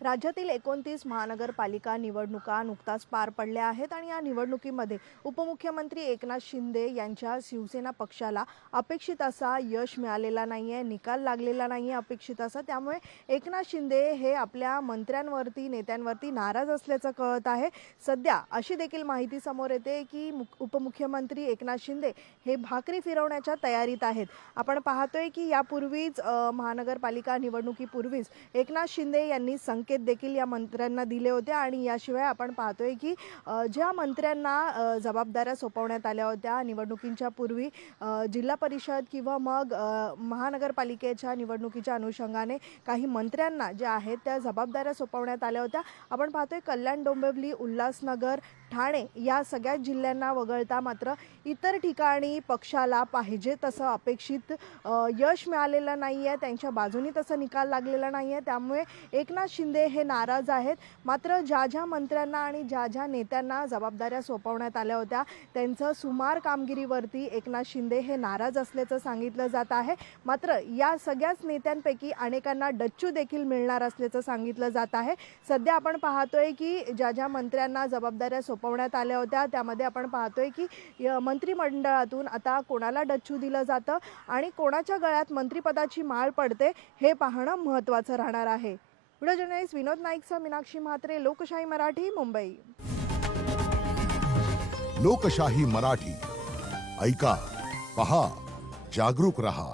राज्यातील 29 महानगरपालिका निवडणुका नुकताच पार पडल्या आहेत आणि या निवडणुकीमध्ये उपमुख्यमंत्री एकनाथ शिंदे यांच्या शिवसेना पक्षाला अपेक्षित असा यश मिळालेला नाहीये, निकाल लागलेला नाहीये अपेक्षित असा। त्यामुळे एकनाथ शिंदे हे आपल्या मंत्र्यांवरती नेत्यांवरती नाराज असल्याचं कळत आहे। सध्या अशी देखील माहिती समोर येते की उपमुख्यमंत्री एकनाथ शिंदे हे भाकरी फिरवण्याच्या तयारीत आहेत। आपण पाहतोय की यापूर्वीच महानगरपालिका निवडणुकीपूर्वीच एकनाथ शिंदे यांनी संकेत देखील या मंत्र्यांना दिले होते आणि याशिवाय आपण पाहतोय की ज्या मंत्र्यांना जबाबदाऱ्या सोपवण्यात आल्या होत्या निवडणुकींच्या पूर्वी जिल्हा परिषद किंवा मग महानगरपालिकेच्या निवडणुकीच्या अनुषंगाने काही मंत्र्यांना जे आहेत त्या जबाबदाऱ्या सोपवण्यात आल्या होत्या। आपण पाहतोय कल्याण, डोंबिवली, उल्हासनगर, ठाणे या सगळ्या जिल्ह्यांना वगळता मात्र इतर ठिकाणी पक्षाला पाहिजे तसं अपेक्षित यश मिळालेलं नाहीये, त्यांच्या बाजूनी तसा निकाल लागलेला नाहीये। त्यामुळे एकनाथ शिंदे हे नाराज आहेत। मात्र ज्या मंत्र्यांना आणि ज्या नेत्यांना जबाबदाऱ्या सोपवण्यात आल्या होत्या त्यांचं सुमार कामगिरीवरती एकनाथ शिंदे हे नाराज असल्याचं सांगितलं जात आहे। मात्र या सगळ्याच नेत्यांपैकी अनेकांना डच्चू देखील मिळणार असल्याचं सांगितलं जात आहे। सध्या आपण पाहतोय की ज्या मंत्र्यांना जबाबदाऱ्या सोपवण्यात आल्या होत्या त्यामध्ये आपण पाहतोय की मंत्रिमंडळातून आता कोणाला डच्चू दिलं जातं आणि कोणाच्या गळ्यात मंत्रिपदाची माळ पडते हे पाहणं महत्त्वाचं राहणार आहे। व्हिडिओ जर्नलिस्ट विनोद नाईकसह मीनाक्षी म्हात्रे, लोकशाही मराठी, मुंबई। लोकशाही मराठी ऐका, पहा, जागरूक रहा।